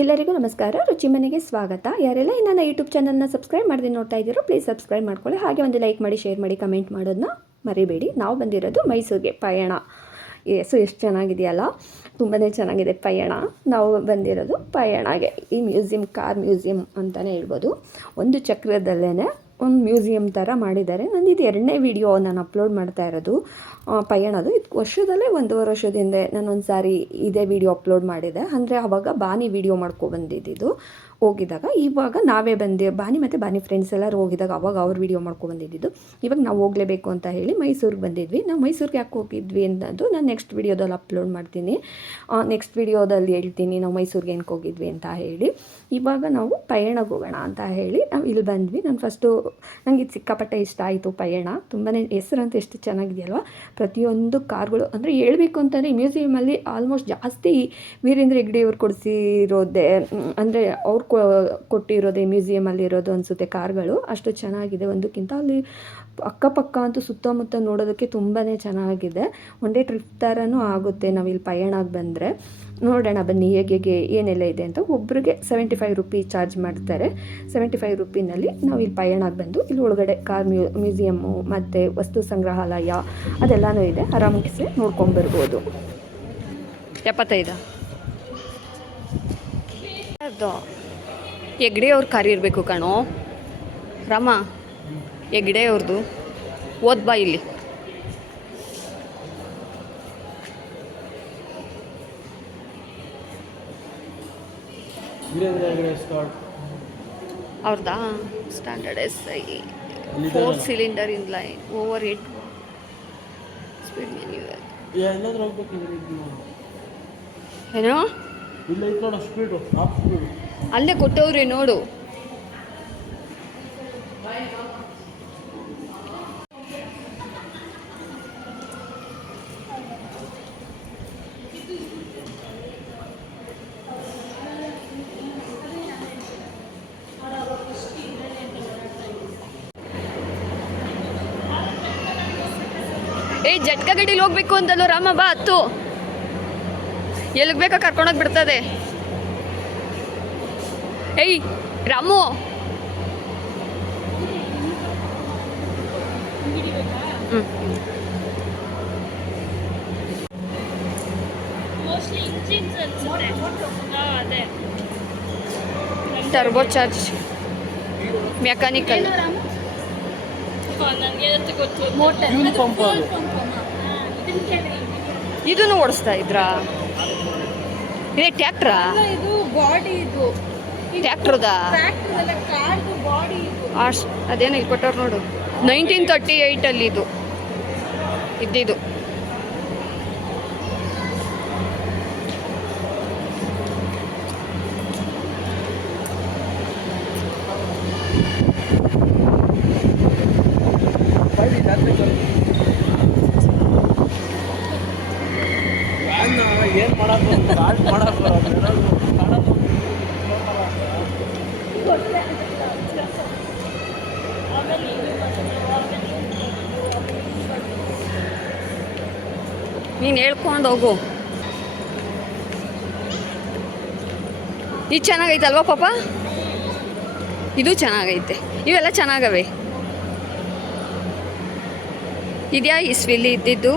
ಎಲ್ಲರಿಗೂ ನಮಸ್ಕಾರ. ರುಚಿ ಮನೆಗೆ ಸ್ವಾಗತ. ಯಾರೆಲ್ಲ ನನ್ನ ಯೂಟ್ಯೂಬ್ ಚಾನಲ್ನ ಸಬ್ಸ್ಕ್ರೈಬ್ ಮಾಡದೆ ನೋಡ್ತಾ ಇದ್ದೀರೋ ಪ್ಲೀಸ್ ಸಬ್ಸ್ಕ್ರೈಬ್ ಮಾಡ್ಕೊಳ್ಳಿ. ಹಾಗೆ ಒಂದು ಲೈಕ್ ಮಾಡಿ, ಶೇರ್ ಮಾಡಿ, ಕಮೆಂಟ್ ಮಾಡೋದನ್ನ ಮರಿಬೇಡಿ. ನಾವು ಬಂದಿರೋದು ಮೈಸೂರಿಗೆ ಪಯಣ. ಎಷ್ಟು ಚೆನ್ನಾಗಿದೆಯಲ್ಲ, ತುಂಬಾ ಚೆನ್ನಾಗಿದೆ ಪಯಣ. ನಾವು ಬಂದಿರೋದು ಪಯಣಗೆ. ಈ ಮ್ಯೂಸಿಯಂ ಕಾರ್ ಮ್ಯೂಸಿಯಂ ಅಂತಲೇ ಹೇಳ್ಬೋದು. ಒಂದು ಚಕ್ರದಲ್ಲೇ ಒಂದು ಮ್ಯೂಸಿಯಂ ಥರ ಮಾಡಿದ್ದಾರೆ. ನಂದು ಇದು 2ನೇ ವಿಡಿಯೋ ನಾನು ಅಪ್ಲೋಡ್ ಮಾಡ್ತಾ ಇರೋದು ಪಯಣದು. ಇದು ವರ್ಷದಲ್ಲೇ 1.5 ವರ್ಷದ ಹಿಂದೆ ನಾನೊಂದು ಸಾರಿ ಇದೇ ವಿಡಿಯೋ ಅಪ್ಲೋಡ್ ಮಾಡಿದೆ. ಅಂದರೆ ಆವಾಗ ಬಾನಿ ವಿಡಿಯೋ ಮಾಡ್ಕೊಬಂದಿದ್ದು ಹೋಗಿದ್ದಾಗ. ಇವಾಗ ನಾವೇ ಬಾನಿ ಮತ್ತು ಬಾನಿ ಫ್ರೆಂಡ್ಸ್ ಎಲ್ಲರೂ ಹೋಗಿದ್ದಾಗ ಅವಾಗ ಅವ್ರು ವಿಡಿಯೋ ಮಾಡ್ಕೊಬಂದಿದ್ದು. ಇವಾಗ ನಾವು ಹೋಗಲೇಬೇಕು ಅಂತ ಹೇಳಿ ಮೈಸೂರಿಗೆ ಬಂದಿದ್ವಿ. ನಾವು ಮೈಸೂರಿಗೆ ಯಾಕೆ ಹೋಗಿದ್ವಿ ಅನ್ನೋದು ನಾನು ನೆಕ್ಸ್ಟ್ ವಿಡಿಯೋದಲ್ಲಿ ಅಪ್ಲೋಡ್ ಮಾಡ್ತೀನಿ. ನೆಕ್ಸ್ಟ್ ವಿಡಿಯೋದಲ್ಲಿ ಹೇಳ್ತೀನಿ ನಾವು ಮೈಸೂರಿಗೆ ಏನಕ್ಕೆ ಹೋಗಿದ್ವಿ ಅಂತ ಹೇಳಿ. ಇವಾಗ ನಾವು ಪಯಣಕ್ಕೆ ಹೋಗೋಣ ಅಂತ ಹೇಳಿ ನಾವು ಇಲ್ಲಿ ಬಂದ್ವಿ. ನಾನು ಫಸ್ಟು ನನಗೆ ಇದು ಸಿಕ್ಕಾಪಟ್ಟೆ ಇಷ್ಟ ಆಯಿತು ಪಯಣ. ತುಂಬಾ ಹೆಸರಂತೂ ಎಷ್ಟು ಚೆನ್ನಾಗಿದೆಯಲ್ವ. ಪ್ರತಿಯೊಂದು ಕಾರ್ಗಳು ಅಂದರೆ ಹೇಳ್ಬೇಕು ಅಂತಂದರೆ ಈ ಮ್ಯೂಸಿಯಮಲ್ಲಿ ಆಲ್ಮೋಸ್ಟ್ ಜಾಸ್ತಿ ವೀರೇಂದ್ರ ಹೆಗ್ಗಡೆ ಅವ್ರು ಕೊಡಿಸಿರೋದೇ, ಅಂದರೆ ಅವ್ರು ಕೊಟ್ಟಿರೋದೇ ಮ್ಯೂಸಿಯಮಲ್ಲಿ ಇರೋದು ಅನಿಸುತ್ತೆ ಕಾರ್ಗಳು. ಅಷ್ಟು ಚೆನ್ನಾಗಿದೆ ಒಂದಕ್ಕಿಂತ. ಅಲ್ಲಿ ಅಕ್ಕಪಕ್ಕ ಅಂತೂ ಸುತ್ತಮುತ್ತ ನೋಡೋದಕ್ಕೆ ತುಂಬಾ ಚೆನ್ನಾಗಿದೆ. ಒನ್ ಡೇ ಟ್ರಿಪ್ ಥರನೂ ಆಗುತ್ತೆ ನಾವಿಲ್ಲಿ ಪಯಣಕ್ಕೆ ಬಂದರೆ. ನೋಡೋಣ ಬನ್ನಿ ಹೇಗೆ ಏನೆಲ್ಲ ಇದೆ ಅಂತ. ಒಬ್ರಿಗೆ 75 ರೂಪಿ ಚಾರ್ಜ್ ಮಾಡ್ತಾರೆ. 75 ರೂಪಿನಲ್ಲಿ ನಾವು ಇಲ್ಲಿ ಪಯಣಕ್ಕೆ ಬಂದು ಇಲ್ಲಿ ಒಳಗಡೆ ಕಾರ್ ಮ್ಯೂಸಿಯಮ್ಮು ಮತ್ತು ವಸ್ತು ಸಂಗ್ರಹಾಲಯ ಅದೆಲ್ಲನೂ ಇದೆ. ಆರಾಮಾಗಿ ನೋಡ್ಕೊಂಬರ್ಬೋದು. 75 ಅದು ಹೆಗ್ಡೆ ಅವ್ರ ಕಾರ್ ಇರಬೇಕು ಕಣೋ ರಾಮ. ಹೆಗ್ಡೆ ಅವ್ರದ್ದು ಓದ್ಬಾ ಇಲ್ಲಿ. ಅವ್ರದ್ದಾ standard SI 4 cylinder in line over 8 speed manual. ಏನೋ ಅಲ್ಲೇ ಕೊಟ್ಟವ್ರಿ ನೋಡು. ಜಟ್ಕ ಗಡಿಲಿ ಹೋಗ್ಬೇಕು ಅಂತಲೋ ರಾಮ, ಬಾ ಹತ್ತು. ಎಲ್ಲಿಗೆ ಬೇಕಾ ಕರ್ಕೊಂಡೋಗಿ ಬಿಡ್ತದೆ. ರಾಮು, ಟರ್ಬೋ ಚಾರ್ಜ್ ಮೆಕ್ಯಾನಿಕಲ್ ಇದನ್ನು ಓಡಿಸ್ತಾ ಇದ್ರಾ? ಇದೇ ಟ್ಯಾಕ್ಟ್ರಾ? ಇದು ಬಾಡಿ, ಇದು ಟ್ಯಾಕ್ಟ್ರದಾ? ಅದೇನು ಇಲ್ಲಿ ಕೊಟ್ಟವ್ರು ನೋಡು. 1938 ಇದು ಇದ್ದಿದ್ದು. ನೀನು ಹೇಳ್ಕೊಂಡು ಹೋಗು. ಇದು ಚೆನ್ನಾಗೈತಲ್ವ ಪಾಪ? ಇದು ಚೆನ್ನಾಗೈತೆ. ಇವೆಲ್ಲ ಚೆನ್ನಾಗವೆ. ಇದೆಯಾ ಇಸ್ವಿಲಿ ಇದ್ದಿದ್ದು?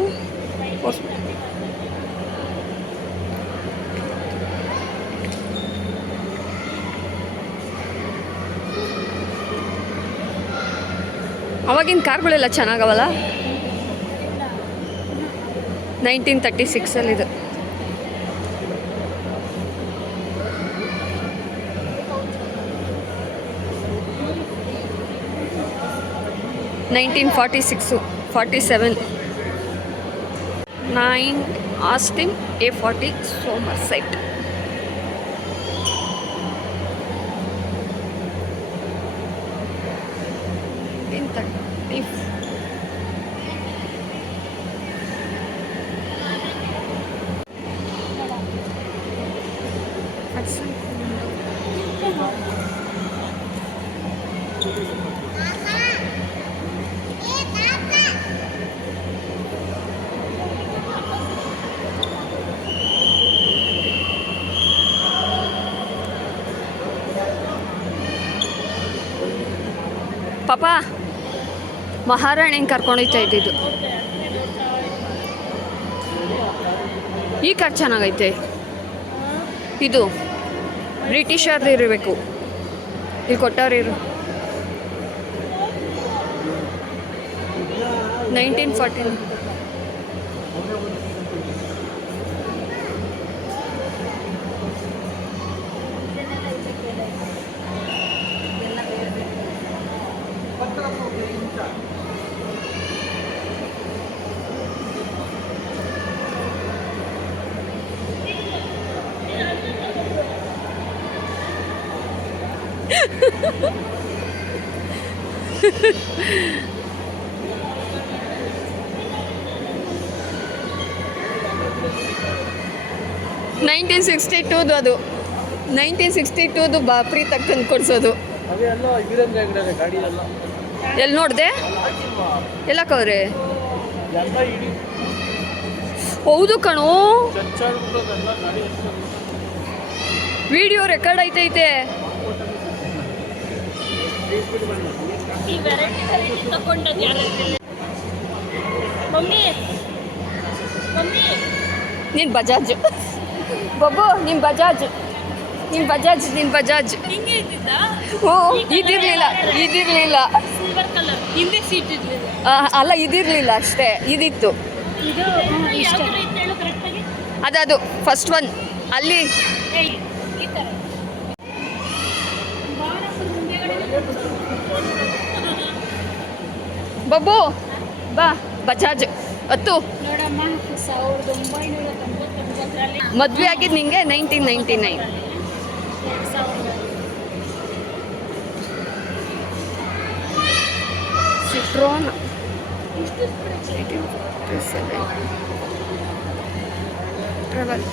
'ಅವಾಗಿನ ಕಾರ್ಗಳೆಲ್ಲ ಚೆನ್ನಾಗವಲ್ಲ. 1936 ಇದು. (1946, 47) 9 ಆಸ್ಟಿನ್ A40 ಸೋಮರ್ಸೆಟ್. ಪಾಪ ಮಹಾರಾಣಿನ ಕರ್ಕೊಂಡೋಗ್ತಾ ಇದ್ದಿದ್ದು. ಈ ಕಾರ್ ಚೆನ್ನಾಗೈತೆ. ಇದು ಬ್ರಿಟಿಷರ್ದು ಇರಬೇಕು. ಇಲ್ಲಿ ಕೊಟ್ಟವ್ರು ಇರು 1914. ನೈನ್ಟೀನ್ 62 ಅದು 1962 ಬಾಪ್ರಿ ತಕ್ಕಂದು ಕೊಡ್ಸೋದು. ಎಲ್ಲಿ ನೋಡಿದೆ? ಎಲ್ಲಕ್ಕವ್ರೆ? ಹೌದು ಕಣೋ, ವಿಡಿಯೋ ರೆಕಾರ್ಡ್ ಐತೈತೆ. ನೀನು ಬಜಾಜ್ ಬಬ್ಬು, ನಿನ್ನ ಬಜಾಜ್ ಓ ಇದಿರಲಿಲ್ಲ ಅಲ್ಲ, ಇದಿರಲಿಲ್ಲ ಅಷ್ಟೇ, ಇದಿತ್ತು. ಅದು ಫಸ್ಟ್ ಒನ್ ಅಲ್ಲಿ. ಬಬ್ಬು ಬಾ, ಬಜಾಜ್ ಹತ್ತು. ಮದುವೆ ಆಗಿದ್ದು ನಿಂಗೆ 1999. ಸಿಟ್ರೋನ್ ಟ್ರಾವೆಲ್.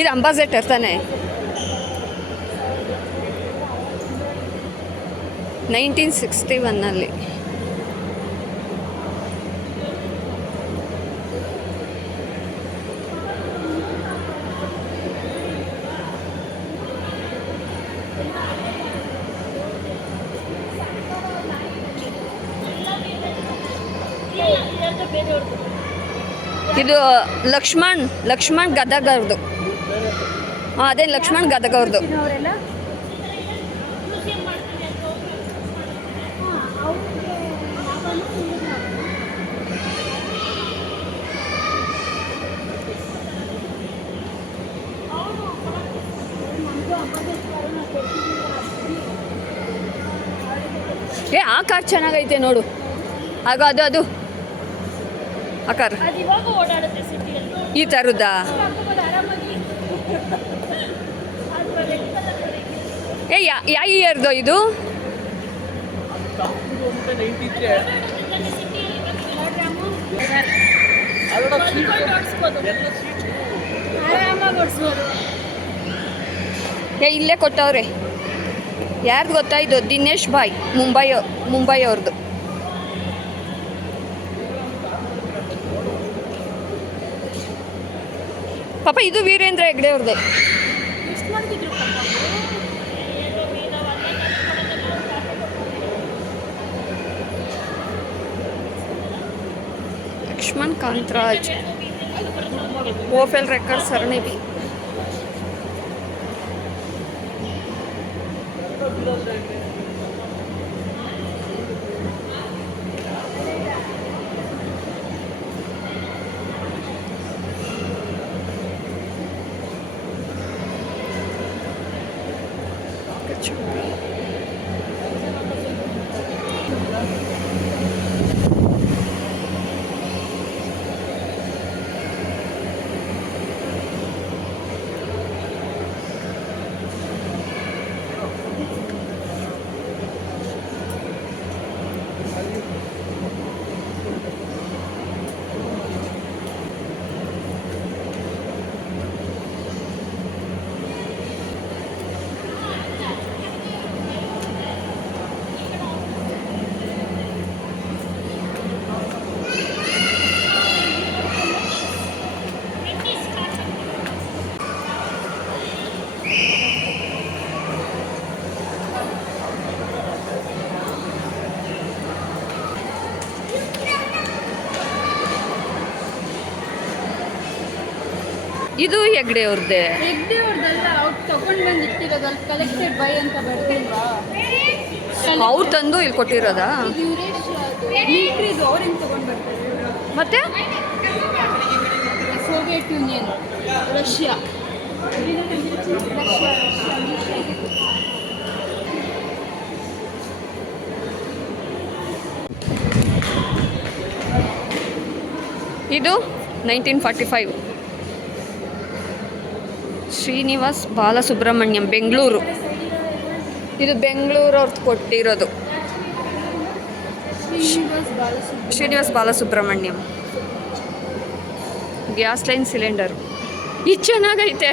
ಇದು ಅಂಬಾಸೆಡರ್ ತಾನೆ? 1961 ಇದು ಲಕ್ಷ್ಮಣ್ ಗದಗವ್ರದ್ದು. ಅದೇ ಲಕ್ಷ್ಮಣ್ ಗದಗವ್ರದ್ದು. ಆ ಕಾರ್ ಚೆನ್ನಾಗೈತೆ ನೋಡು. ಆಗ ಅದು ಆ ಕಾರ್ ಈ ಥರದ್ದಾ? ಯಾವ ಇಯರ್ದು ಇದು? ಇಲ್ಲೇ ಕೊಟ್ಟವ್ರೆ. ಯಾರ್ದು ಗೊತ್ತಾ ಇದು? ದಿನೇಶ್ ಭಾಯ್, ಮುಂಬೈ ಅವ್ರದ್ದು. ಪಾಪ ಇದು ವೀರೇಂದ್ರ ಹೆಗ್ಡೆ ಅವ್ರದ್ದು. ಲಕ್ಷ್ಮಣ್ ಕಾಂತರಾಜ್, ಓಫೆಲ್ ರೆಕಾರ್ಡ್ ಸರಣಿ ಬಿ. ಇದು ಹೆಗ್ಡೆ ಅವ್ರದ್ದೇ. ಹೆಗ್ಡೆ ಅವ್ರದ್ದೆಲ್ಲ ಅವ್ರು ತಗೊಂಡು ಬಂದು ಇಟ್ಟಿರೋದಲ್ಲಿ ಕಲೆಕ್ಟೆಡ್ ಬೈ ಅಂತ ಬರ್ತಿಲ್ವಾ? ಅವ್ರು ತಂದು ಇಲ್ಲಿ ಕೊಟ್ಟಿರೋದಾ? ಯುರೇಶ್ ಮಿಲ್ಟ್ರಿದು ಅವ್ರು ಹೆಂಗೆ ತಗೊಂಡು ಬರ್ತಾರೆ? ಮತ್ತೆ ಸೋವಿಯತ್ ಯೂನಿಯನ್, ರಷ್ಯಾ. ಇದು 1945 ಶ್ರೀನಿವಾಸ್ ಬಾಲಸುಬ್ರಹ್ಮಣ್ಯಂ, ಬೆಂಗಳೂರು. ಇದು ಬೆಂಗಳೂರು ಅವ್ರದ್ದು ಕೊಟ್ಟಿರೋದು. Srinivas Balasubrahmanyam. Gas line cylinder. ಇದು ಚೆನ್ನಾಗೈತೆ.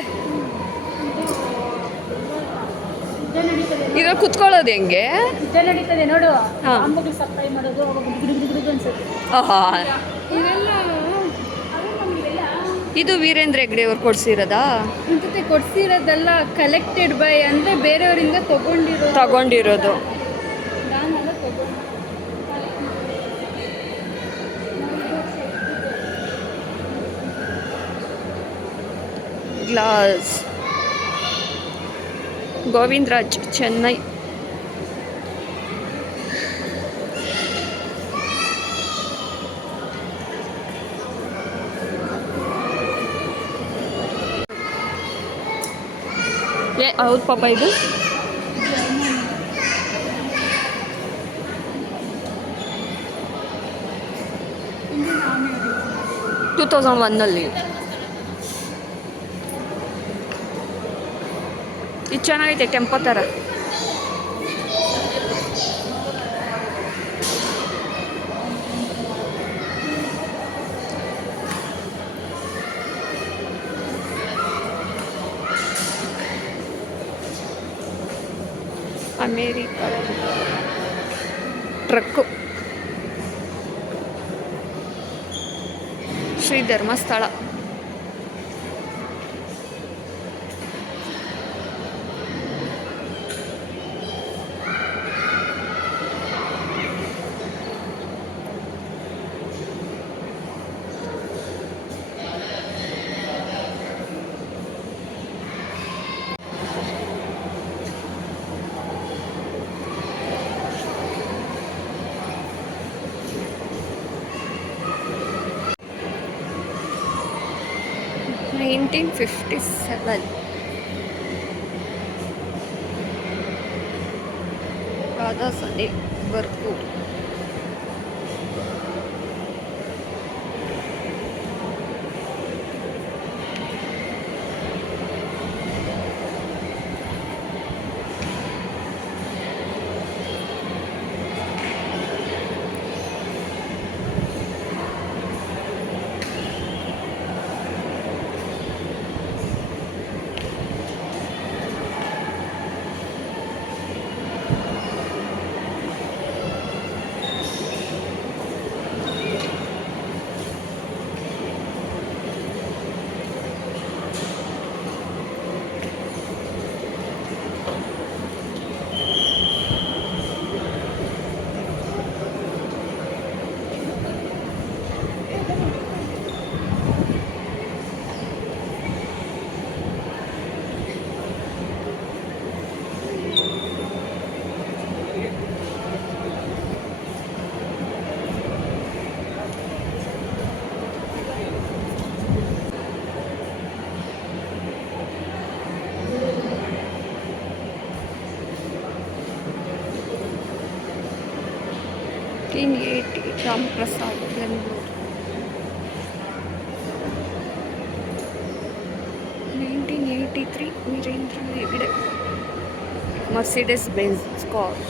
ಇದ್ರಲ್ಲಿ ಕುತ್ಕೊಳ್ಳೋದು ಹೆಂಗೆ? ನಡೀತದೆ ನೋಡು. ಹಾಂ. ಸಪ್ಲೈ ಮಾಡೋದು ಅನ್ಸುತ್ತೆ. ಆಹಾ. ಇವೆಲ್ಲ ಇದು ವೀರೇಂದ್ರ ಹೆಗ್ಡೆ ಅವ್ರು ಕೊಡ್ಸಿರೋದಾ? ಜೊತೆ ಕೊಡ್ಸಿರೋದೆಲ್ಲ ಕಲೆಕ್ಟೆಡ್ ಬೈ ಅಂದರೆ ಬೇರೆಯವರಿಂದ ತಗೊಂಡಿರೋದು. ನಾನೆಲ್ಲ ಗ್ಲಾಸ್. ಗೋವಿಂದರಾಜ್, ಚೆನ್ನೈ. ಹೌದು ಪಾಪ. ಇದು 2001 ಇದು ಚೆನ್ನಾಗೈತೆ, ಟೆಂಪೋ ಥರ. America truck. Shri Dharmasthala. Nineteen 57 Radha Sanil Barkur. Ramprasad, Bengaluru. 1983 Virendra Hegde. Mercedes Benz car.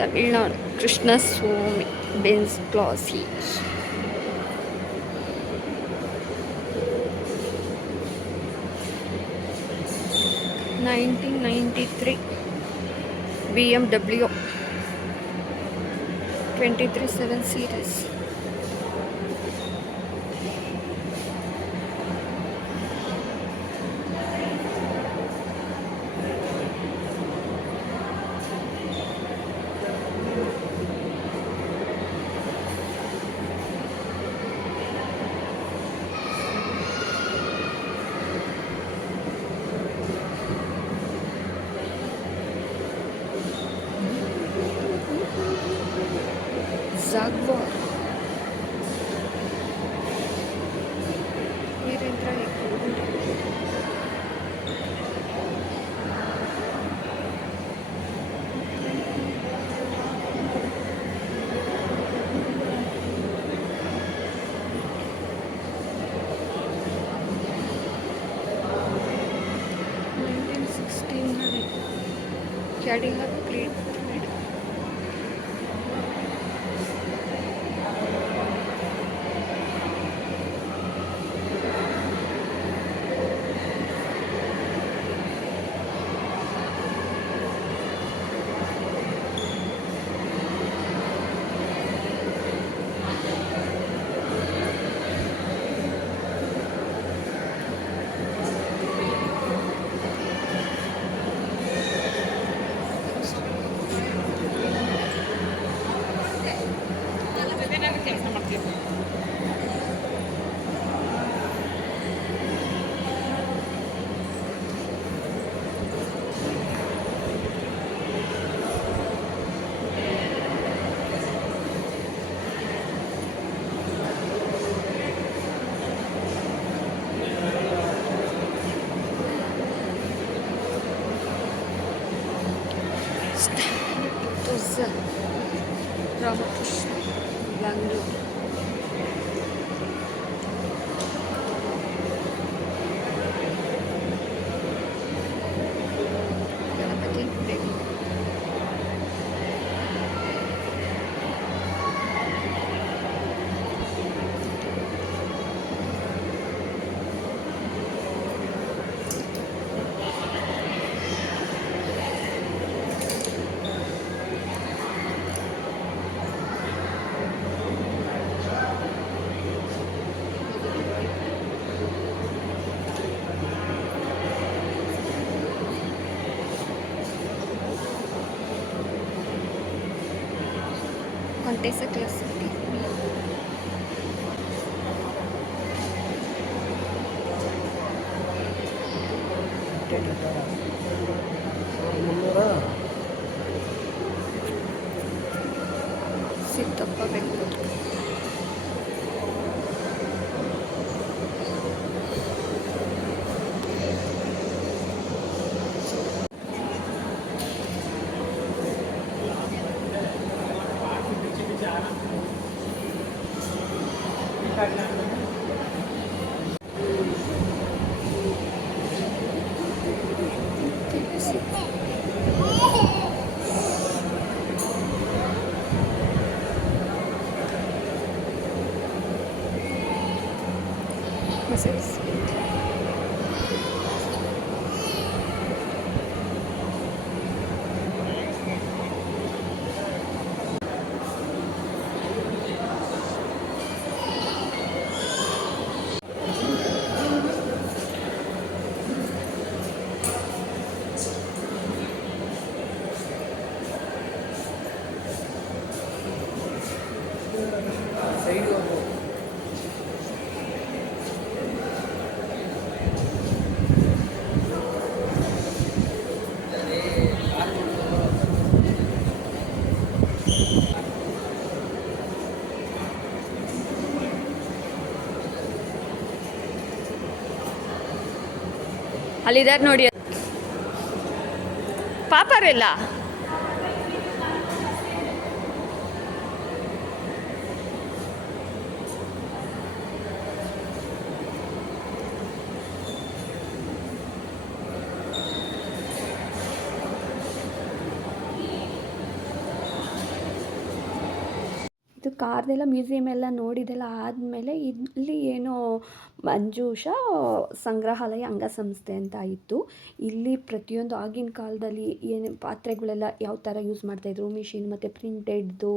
Tamil Nadu Krishnaswamy Benz classy. (1993) BMW 23/7 series. Jaguar Virendra Heggade. Cadillac Creed. Ramakrishna Bangalore. Ganapathi ಪ್ರೇಮಿ. Contessa Classic. Siddappa Bengaluru. Mercedes. ಅಲ್ಲಿದ್ದಾರೆ ನೋಡಿ ಪಾಪರೆಲ್ಲ. ಇದು ಕಾರ್ದೆಲ್ಲ ಮ್ಯೂಸಿಯಂ ಎಲ್ಲ ನೋಡಿದೆಲ್ಲ ಆದಮೇಲೆ ಇಲ್ಲಿ ಏನೋ ಮಂಜೂಷ ಸಂಗ್ರಹಾಲಯ ಅಂಗಸಂಸ್ಥೆ ಅಂತ ಇತ್ತು. ಇಲ್ಲಿ ಪ್ರತಿಯೊಂದು ಆಗಿನ ಕಾಲದಲ್ಲಿ ಏನು ಪಾತ್ರೆಗಳೆಲ್ಲ ಯಾವ ಥರ ಯೂಸ್ ಮಾಡ್ತಾಯಿದ್ರು, ಮಿಷಿನ್ ಮತ್ತು ಪ್ರಿಂಟೆಡ್ದು,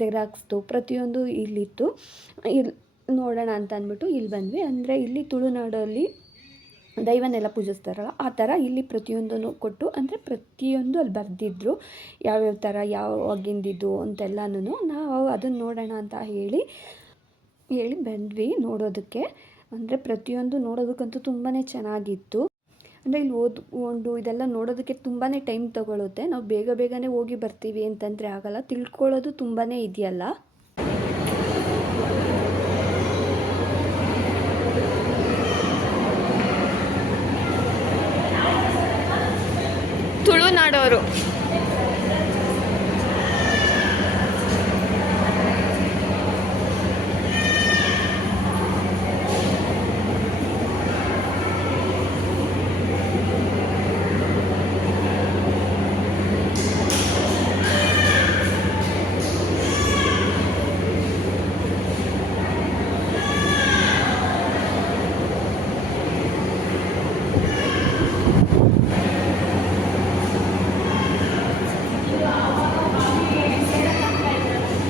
ಜೆರಾಕ್ಸ್ದು ಪ್ರತಿಯೊಂದು ಇಲ್ಲಿತ್ತು. ಇಲ್ಲಿ ನೋಡೋಣ ಅಂತ ಅಂದ್ಬಿಟ್ಟು ಇಲ್ಲಿ ಬಂದ್ವಿ. ಅಂದರೆ ಇಲ್ಲಿ ತುಳುನಾಡಲ್ಲಿ ದೈವನೆಲ್ಲ ಪೂಜಿಸ್ತಾರಲ್ಲ ಆ ಥರ ಇಲ್ಲಿ ಪ್ರತಿಯೊಂದನ್ನು ಕೊಟ್ಟು, ಅಂದರೆ ಪ್ರತಿಯೊಂದು ಅಲ್ಲಿ ಬರೆದಿದ್ರು ಯಾವ್ಯಾವ ಥರ ಯಾವಾಗಿಂದಿದ್ದು ಅಂತೆಲ್ಲನೂ. ನಾವು ಅದನ್ನು ನೋಡೋಣ ಅಂತ ಹೇಳಿ ಬಂದ್ವಿ ನೋಡೋದಕ್ಕೆ. ಅಂದರೆ ಪ್ರತಿಯೊಂದು ನೋಡೋದಕ್ಕಂತೂ ತುಂಬಾ ಚೆನ್ನಾಗಿತ್ತು. ಅಂದರೆ ಇಲ್ಲಿ ಓದ್ಕೊಂಡು ಇದೆಲ್ಲ ನೋಡೋದಕ್ಕೆ ತುಂಬಾ ಟೈಮ್ ತೊಗೊಳುತ್ತೆ. ನಾವು ಬೇಗ ಬೇಗನೆ ಹೋಗಿ ಬರ್ತೀವಿ ಅಂತಂದರೆ ಆಗಲ್ಲ, ತಿಳ್ಕೊಳ್ಳೋದು ತುಂಬಾ ಇದೆಯಲ್ಲ. ತುಳುನಾಡವರು.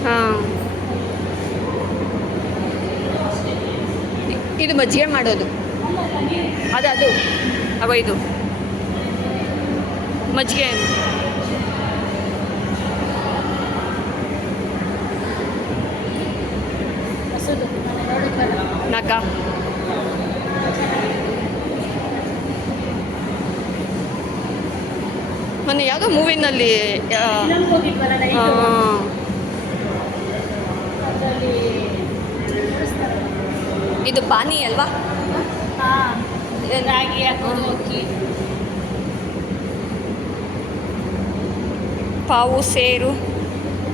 ಹಾಂ, ಇದು ಮಜ್ಜಿಗೆ ಮಾಡೋದು. ಅದು ಅವ ಇದು ಮಜ್ಜಿಗೆ. ನಾಕ ಮೊನ್ನೆ ಯಾವುದೋ ಮೂವಿನಲ್ಲಿ ಇದು ಪಾನಿ ಅಲ್ವಾ? ರಾಗಿ ಹಾಕೋದು ಅಕ್ಕಿ. ಪಾವು, ಸೇರು,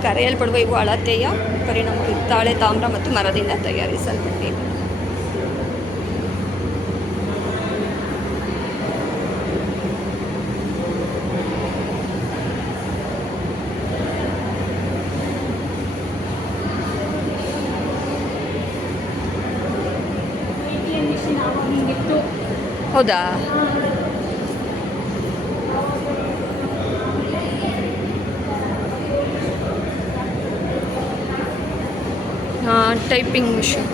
ಕರೆಯಲ್ಪಡುವ ಇವು ಅಳತೆಯ ಪರಿಣಾಮ ಹಿತ್ತಾಳೆ, ತಾಮ್ರ ಮತ್ತು ಮರದಿಂದ ತಯಾರಿಸಲ್ಪಟ್ಟಿದೆ. ಹೌದಾ? ಹಾಂ, ಟೈಪಿಂಗ್ ಮಿಷನ್.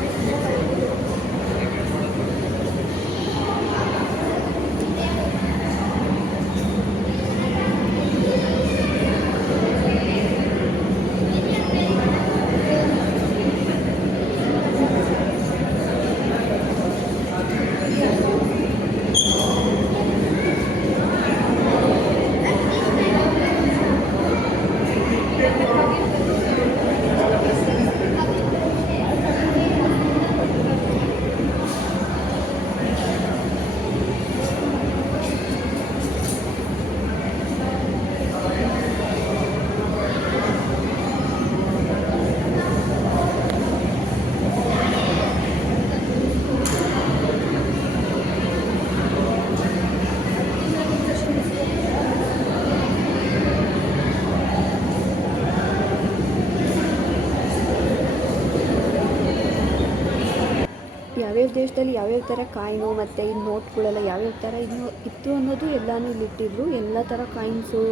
ಯಾವ್ಯಾವ ದೇಶದಲ್ಲಿ ಯಾವ್ಯಾವ ಥರ ಕಾಯಿನು ಮತ್ತು ಈ ನೋಟ್ಗಳೆಲ್ಲ ಯಾವ್ಯಾವ ಥರ ಇನ್ನೂ ಇತ್ತು ಅನ್ನೋದು ಎಲ್ಲನೂ ಇಲ್ಲಿಟ್ಟಿದ್ರು. ಎಲ್ಲ ಥರ ಕಾಯಿನ್ಸು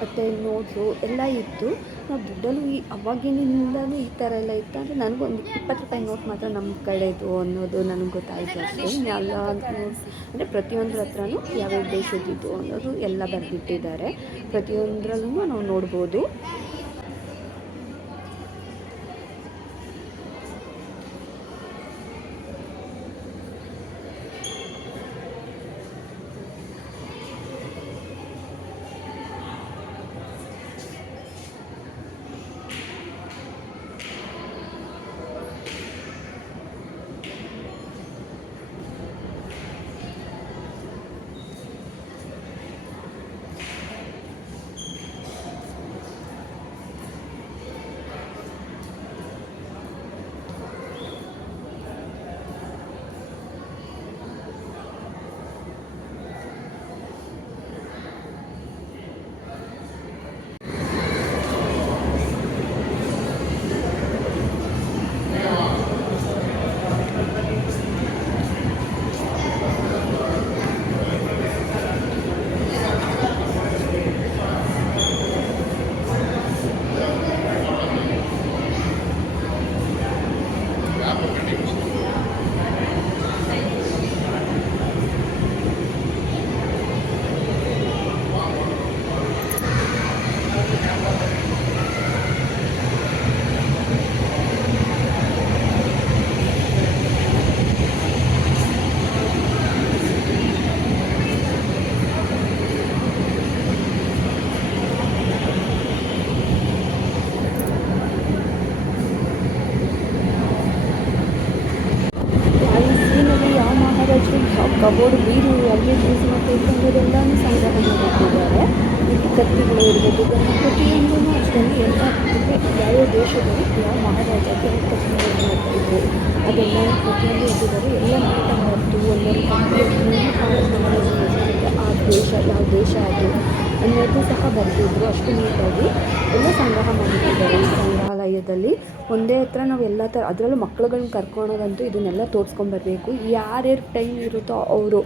ಮತ್ತು ನೋಟ್ಸು ಎಲ್ಲ ಇತ್ತು. ನಾವು ದುಡ್ಡಲ್ಲೂ ಅವಾಗಿನಿಂದಲೂ ಈ ಥರ ಎಲ್ಲ ಇತ್ತು. ಅಂದರೆ ನನಗೊಂದು 20 ರೂಪಾಯಿ ನೋಟ್ ಮಾತ್ರ ನಮ್ಮ ಕಡೆದು ಅನ್ನೋದು ನನಗೆ ಗೊತ್ತಾಯಿತು ಅಷ್ಟೇ. ಎಲ್ಲ ಅಂದರೆ ಪ್ರತಿಯೊಂದ್ರ ಹತ್ರನೂ ಯಾವ್ಯಾವ ದೇಶದ್ದಿದ್ದು ಅನ್ನೋದು ಎಲ್ಲ ಬರೆದಿಟ್ಟಿದ್ದಾರೆ. ಪ್ರತಿಯೊಂದರಲ್ಲೂ ನಾವು ನೋಡ್ಬೋದು. ಕಬೋರ್ಡ್ ಬೀರು ಅಲ್ಲಿ ಯೂಸ್ ಮಾಡ್ತಾಯಿದ್ರು ಅನ್ನೋದೆಲ್ಲನೂ ಸಂಗ್ರಹ ಮಾಡಿಟ್ಟಿದ್ದಾರೆ. ಇಲ್ಲಿ ಕತ್ತಿಗಳು ಇರ್ಬೋದು, ಪ್ರತಿಯೊಂದೂ ಅಷ್ಟೇ ಎಲ್ಲ ಅಂದರೆ ಯಾವ್ಯಾವ ದೇಶದಲ್ಲಿ ಯಾವ ಮಹಾರಾಜಕ್ಕೆ ಕತ್ತಿ ಯೂಸ್ ಮಾಡ್ತಾಯಿದ್ರು ಅದೆಲ್ಲ ಪ್ರತಿಯೊಂದು ಇಟ್ಟಿದ್ದಾರೆ. ಎಲ್ಲ ನೀಟಾಗಿ ಬರೆದು ಒಂದೊಂದು ಕತ್ತಿಯನ್ನು ಮಹಾರಾಜ ಹೆಸರಿಗೆ ಆ ದೇಶ ಯಾವ ದೇಶ ಅದು ಅನ್ನೋದು ಸಹ ಬರೆದಿದ್ರು. ಅಷ್ಟು ನೀಟಾಗಿ ಎಲ್ಲ ಸಂಗ್ರಹ ಮಾಡಿಟ್ಟಿದ್ದಾರೆ ಈ ಸಂಗ್ರಹಾಲಯದಲ್ಲಿ. ಒಂದೇ ಹತ್ರ ನಾವು ಎಲ್ಲ ಥರ ಅದರಲ್ಲೂ ಮಕ್ಳುಗಳನ್ನ ಕರ್ಕೊಂಡೋಗಂತೂ ಇದನ್ನೆಲ್ಲ ತೋರಿಸ್ಕೊಂಬರ್ಬೇಕು. ಯಾರ್ಯಾರು ಟೈಮ್ ಇರುತ್ತೋ ಅವರು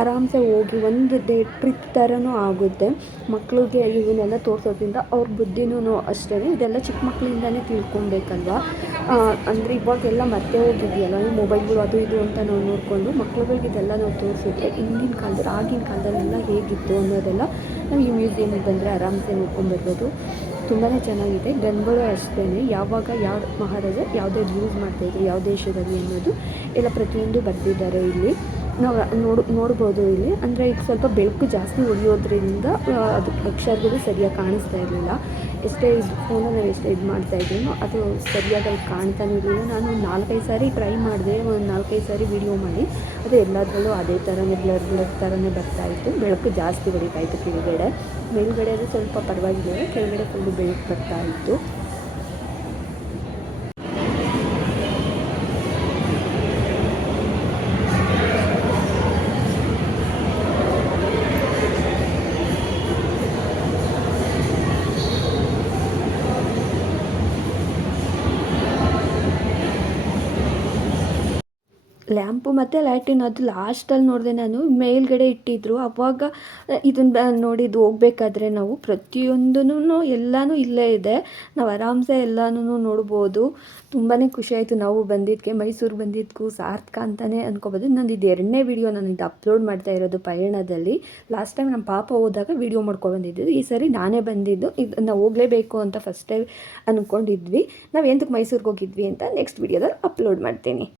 ಆರಾಮ್ಸೆ ಹೋಗಿ ಒಂದು ಟ್ರಿಪ್ ಥರನೂ ಆಗುತ್ತೆ. ಮಕ್ಳಿಗೆ ಇವನ್ನೆಲ್ಲ ತೋರಿಸೋದ್ರಿಂದ ಅವ್ರ ಬುದ್ಧಿನೂ ಅಷ್ಟೇ. ಇದೆಲ್ಲ ಚಿಕ್ಕ ಮಕ್ಕಳಿಂದನೇ ತಿಳ್ಕೊಬೇಕಲ್ವ. ಅಂದರೆ ಇವಾಗೆಲ್ಲ ಮತ್ತೆ ಹೋಗಿದೆಯಲ್ಲ ಈ ಮೊಬೈಲ್ಗಳು ಅದು ಇದು ಅಂತ ನಾವು ನೋಡಿಕೊಂಡು ಮಕ್ಳುಗಳಿಗೆ ಇದೆಲ್ಲ ನಾವು ತೋರಿಸಿದ್ರೆ ಹಿಂದಿನ ಕಾಲದಲ್ಲಿ ಆಗಿನ ಕಾಲದಲ್ಲೆಲ್ಲ ಹೇಗಿತ್ತು ಅನ್ನೋದೆಲ್ಲ ನಾವು ಈ ಮ್ಯೂಸಿಯಮಿಗೆ ಬಂದರೆ ಆರಾಮ್ಸೆ ನೋಡ್ಕೊಂಬರ್ಬೋದು. ತುಂಬಾ ಚೆನ್ನಾಗಿದೆ. ಗನ್ಗಳು ಅಷ್ಟೇ ಯಾವಾಗ ಯಾವ ಮಹಾರಾಜ ಯಾವುದ್ಯಾವ್ದು ಯೂಸ್ ಮಾಡ್ತಾಯಿದ್ರು ಯಾವ ದೇಶದಲ್ಲಿ ಅನ್ನೋದು ಎಲ್ಲ ಪ್ರತಿಯೊಂದು ಬರೆದಿದ್ದಾರೆ ಇಲ್ಲಿ. ನಾವು ನೋಡ್ಬೋದು ಇಲ್ಲಿ. ಅಂದರೆ ಈಗ ಸ್ವಲ್ಪ ಬೆಳಕು ಜಾಸ್ತಿ ಹೊಡೆಯೋದ್ರಿಂದ ಅದು ಅಕ್ಷರಗಳು ಸರಿಯಾಗಿ ಕಾಣಿಸ್ತಾ ಇರಲಿಲ್ಲ. ಎಷ್ಟೇ ಫೋನಲ್ಲಿ ನಾವು ಎಷ್ಟೇ ಇದು ಮಾಡ್ತಾಯಿದ್ರೂ ಅದು ಸರಿಯಾಗಿ ಅಲ್ಲಿ ಕಾಣ್ತಾನೆ ಇರಲಿಲ್ಲ. ನಾನು ಒಂದು 4-5 ಸಾರಿ ಟ್ರೈ ಮಾಡಿದೆ, ಒಂದು 4-5 ಸಾರಿ ವೀಡಿಯೋ ಮಾಡಿ. ಅದು ಎಲ್ಲದರಲ್ಲೂ ಅದೇ ಥರನೇ ಬ್ಲರ್ ಥರನೇ ಬರ್ತಾಯಿತ್ತು. ಬೆಳಕು ಜಾಸ್ತಿ ಹೊಡಿತಾಯಿತ್ತು ಕೆಳಗಡೆ. ಮೇಲುಗಡೆ ಅದು ಸ್ವಲ್ಪ ಪರವಾಗಿಲ್ಲ, ಕೆಳಗಡೆ ಫುಲ್ಲು ಬೆಳಕು ಬರ್ತಾಯಿತ್ತು. ಲ್ಯಾಂಪು ಮತ್ತು ಲ್ಯಾಟಿನ್ ಅದು ಲಾಸ್ಟಲ್ಲಿ ನೋಡಿದೆ ನಾನು. ಮೇಲ್ಗಡೆ ಇಟ್ಟಿದ್ದರು ಅವಾಗ ಇದನ್ನು ನೋಡಿದ್ದು ಹೋಗ್ಬೇಕಾದ್ರೆ ನಾವು ಪ್ರತಿಯೊಂದೂ ಎಲ್ಲನೂ ಇಲ್ಲೇ ಇದೆ. ನಾವು ಆರಾಮ್ಸೆ ಎಲ್ಲನೂ ನೋಡ್ಬೋದು. ತುಂಬಾ ಖುಷಿಯಾಯಿತು ನಾವು ಬಂದಿದ್ದಕ್ಕೆ. ಮೈಸೂರು ಬಂದಿದ್ದಕ್ಕೂ ಸಾರ್ಥಕ ಅಂತಲೇ ಅಂದ್ಕೋಬೋದು. ನಂದು ಇದು 2ನೇ ವೀಡಿಯೋ ನಾನು ಇದು ಅಪ್ಲೋಡ್ ಮಾಡ್ತಾ ಇರೋದು ಪಯಣದಲ್ಲಿ. ಲಾಸ್ಟ್ ಟೈಮ್ ನಮ್ಮ ಪಾಪ ಹೋದಾಗ ವೀಡಿಯೋ ಮಾಡ್ಕೊಬಂದಿದ್ದು. ಈ ಸರಿ ನಾನೇ ಬಂದಿದ್ದು. ಇದು ನಾವು ಹೋಗಲೇಬೇಕು ಅಂತ ಫಸ್ಟೇ ಅಂದ್ಕೊಂಡಿದ್ವಿ. ನಾವು ಎಂತಕ್ಕೆ ಮೈಸೂರಿಗೆ ಹೋಗಿದ್ವಿ ಅಂತ ನೆಕ್ಸ್ಟ್ ವೀಡಿಯೋದಲ್ಲಿ ಅಪ್ಲೋಡ್ ಮಾಡ್ತೀನಿ.